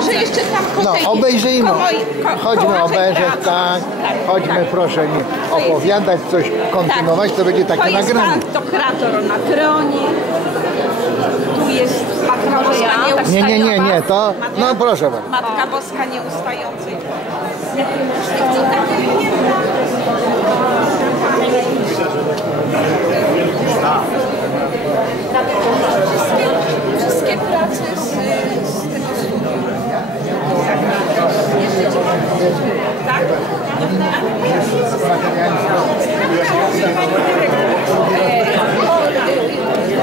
może jeszcze tam po No, tej- obejrzyjmy. ko- Chodźmy obejrzeć, teatru. tak. Chodźmy, tak. proszę nie opowiadać, coś kontynuować, to będzie To takie jest nagranie. pan doktorator na tronie. Tu jest Matka Boska nieustająca. Nie, nie, nie, nie, to, no proszę bardzo. Matka Boska nieustającej. Wszystkie prace z, z tego studia. Tak?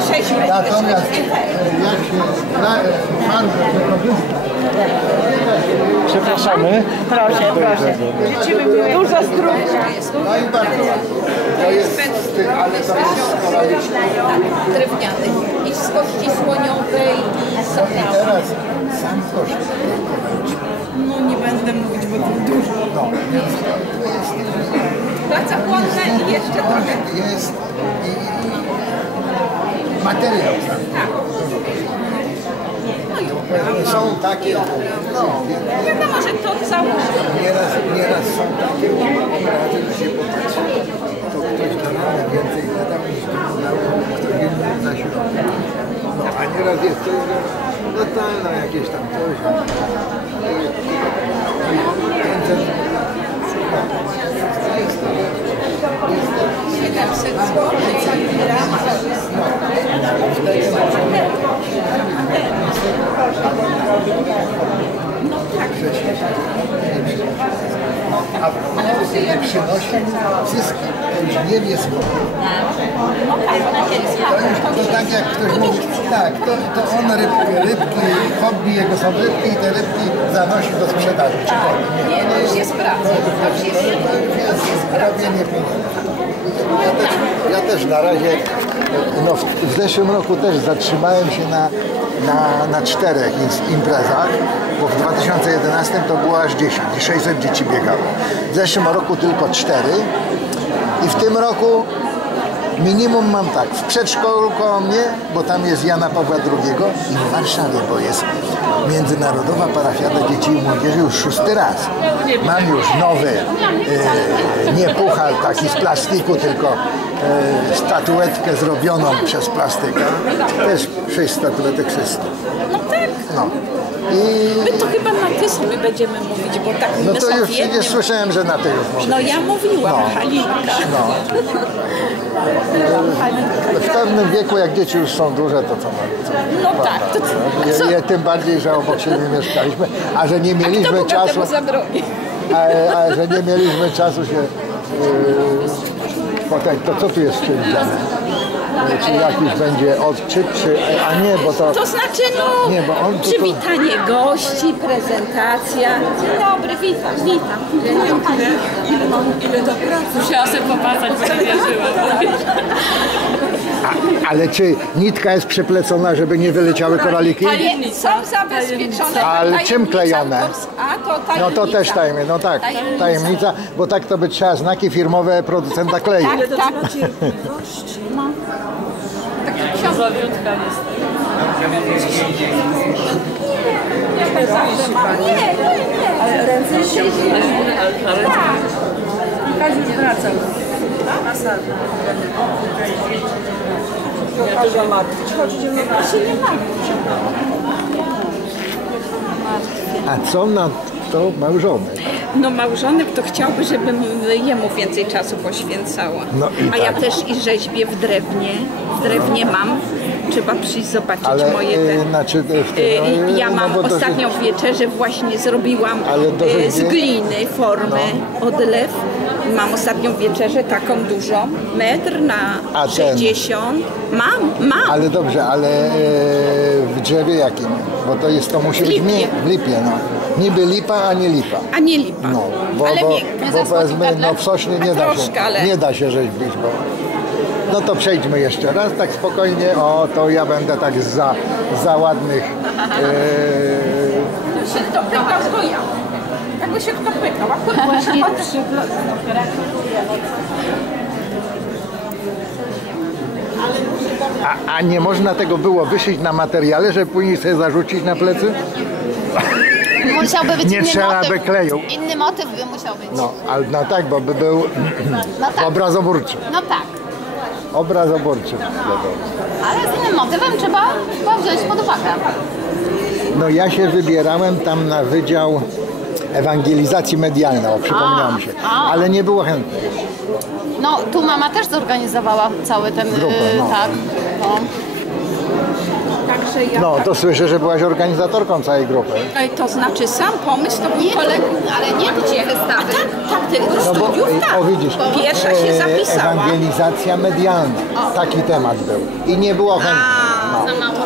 Sześć Natomiast jak się na- pan Przepraszamy. Proszę, proszę. Dużo zdrówka. No i bardzo ładnie. To jest styl, ale to jest drewnianych i z kości słoniowej i z I teraz sam koszt. No nie będę mówić, bo to dużo. No, więc Praca płonna i jeszcze trochę. jest i, i materiał. Tak. No uprawa. Są takie, no, Wiadomo, że to założy. nieraz, nieraz są takie obrazy, że się popatrzy, to ktoś to nawet więcej gadał niż dał ktoś inny za środek. No, a nieraz jest no to no, jakieś tam coś. Jest 700 zł. Tak. a nie przynosi zyski. To już nie wie skąd. To, to tak jak ktoś mówi, tak, to, to on rybki, rybki, hobby jego są rybki i te rybki zanosi do sprzedaży. Czy to? Nie, to już jest praca. To już jest, robienie pieniędzy. Ja też, ja też na razie, no w, w zeszłym roku też zatrzymałem się na, na, na czterech imprezach, bo w 2011 to było aż 10 i 600 dzieci biegało. W zeszłym roku tylko cztery i w tym roku minimum mam tak, w przedszkolu koło mnie, bo tam jest Jana Pawła II i w Warszawie, bo jest Międzynarodowa Parafiada Dzieci i Młodzieży już szósty raz. Mam już nowy, e, nie puchar taki z plastiku, tylko e, statuetkę zrobioną przez plastyka. Też sześć statuetek, stóp. No tak. No. I My to chyba na ty sobie będziemy mówić, bo tak no to już jednym. słyszałem, że na ty już mówię. No ja mówiłam, No. Halinka. No. W pewnym wieku, jak dzieci już są duże, to co mamy? No tak. To, a co, Je, je, tym bardziej, że obok siebie mieszkaliśmy, a że nie kto mieliśmy Boga czasu, temu zabroni? a, a że nie mieliśmy czasu się yy, potem, to co tu jest przewidziane? Czy jakiś będzie odczyt, czy, a nie, bo to, To znaczy, no, Nie, bo on przywitanie gości, prezentacja. Dzień dobry, witam, witam. Ile to pracy? Musiała sobie popatrzeć, bo nie wierzyłam. a, ale czy nitka jest przeplecona, żeby nie wyleciały koraliki? Nie, są zabezpieczone. Ale czym klejone? A, to No tajemnica. to też tajemnica, no tak, Tajemnica. tajemnica, bo tak to by trzeba znaki firmowe producenta klei. Tak, tak. Zławiutka jest. Nie, nie, nie. Ale ręce się Kaziusz wracał. Na salę. Ja też mam martwić. Chodź, idziemy na A co na to małżonek? No małżonek to chciałby, żebym jemu więcej czasu poświęcała. No A ja tak. też i rzeźbię w drewnie. W drewnie mam. Trzeba przyjść zobaczyć Ale moje te... y, znaczy, y, w tym, Y, no, Ja no mam to- ostatnią wieczerzę właśnie zrobiłam y, z gliny formę odlew. Mam ostatnią wieczerzę taką dużą, metr na A ten? 60. Mam, mam. Ale dobrze, ale e, w drzewie jakim? Bo to jest, to musi W być mi, w lipie, no. Niby lipa, a nie lipa. A nie lipa. No, bo, ale bo, miękkie bo powiedzmy, no w sośnie nie da się, ale... nie da się rzeźbić, bo... No to przejdźmy jeszcze raz, tak spokojnie, o, to ja będę tak za, za ładnych... E, To się dopykał, to ja. Jakby się kto pykał, akurat właśnie a, a nie można tego było wyszyć na materiale, żeby później sobie zarzucić na plecy? Musiałby być Nie inny trzeba motyw. by kleju. Inny motyw by musiał być. No, ale no tak, bo by był No tak. obrazoburczy. No tak. Obrazoburczy. by był. Ale z innym motywem trzeba chyba wziąć pod uwagę. No ja się wybierałem tam na wydział ewangelizacji medialnej, o mi się, a. ale nie było chętnych. No, tu mama też zorganizowała cały ten... Grupę, y, no. Tak. No. Ja... No, to słyszę, że byłaś organizatorką całej grupy. Ej, To znaczy sam pomysł to był Nie, kolega... ale nie cię wystawy. Tak, ty, do No bo, studiów tak. o widzisz, Pierwsza się e, zapisała. Ewangelizacja medialna, taki temat był. I nie było chętnych. No. Za mało.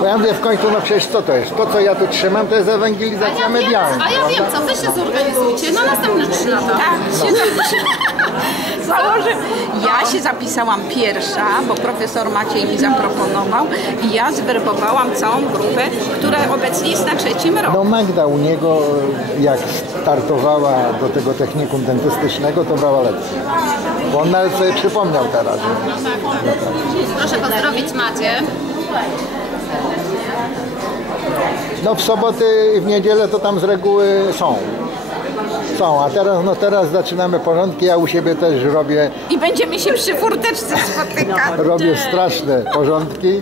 Bo ja mówię w końcu, no przecież co to jest? To, co ja tu trzymam, to jest A ewangelizacja ja, wiem, medialna. a ja wiem, co wy się zorganizujcie na następne trzy lata. Tak, założy. Ja się zapisałam pierwsza, bo profesor Maciej mi zaproponował i ja zwerbowałam całą grupę, która obecnie jest na trzecim roku. No Magda u niego, jak startowała do tego technikum dentystycznego, to brała lekcję. Bo on nawet sobie przypomniał teraz. Że... Proszę pozdrowić Macie. No w soboty i w niedzielę to tam z reguły są. Są, a teraz, no teraz zaczynamy porządki, ja u siebie też robię, I będziemy się przy furteczce spotykać. robię straszne porządki,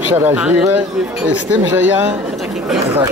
przeraźliwe, z tym, że ja za.